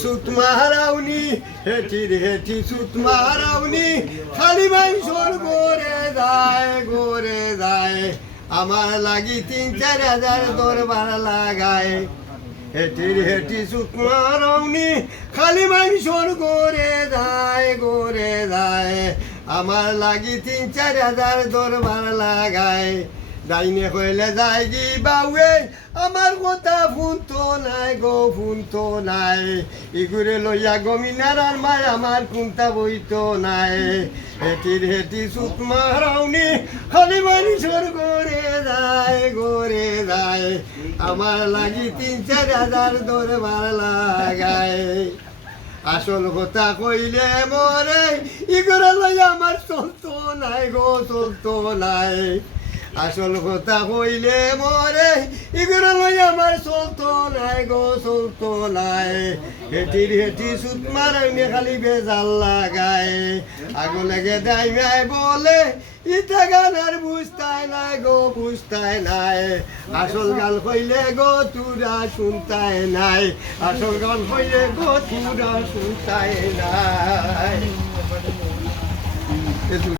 সুত মারাউনি হেটির হেটি সুত মারাউনি খালি মাংসর গোরে যায় গোরে যায়। আমার লাগি তিন, চার হাজার দরবার লাগায়। হেটির হেটি সুত মারাউনি খালি মাংসর গোরে যায় গোরে যায়। আমার লাগি তিন, চার হাজার দরবার লাগায়। ডাইনে কইলে যায় কি বাউে আমার কথা ফুনতো নাই গো, ফুনতো নাই। ইগুরে লইয়া গমিনার আর মায় আমার কুন্তা বইতো নাই। হেটির হেটি সুত মারাউনি, খালি মানুষের গড়ে যায় গড়ে যায়। আমার লাগি তিন, চার হাজার দরবার লাগায়। আসল কথা কইলে মরে, ইগরে লই আমার চলতো নাই গো, চলতো নাই। আসল কথা কইলে মরে ইগরে লই আমার চলতো নাই গো চলতো নাই হেটির হেটি সুত মারাইনে খালি বেজাল লাগায়। আগো লেগে দাইমাই বলে, ইটা গান আর বুঝতাই নাই গো বুঝতাই নাই। আসল গান কইলে গো, তুরা শুনতাই নাই। আসল গান কইলে গো, তুরা শুনতাই নাই।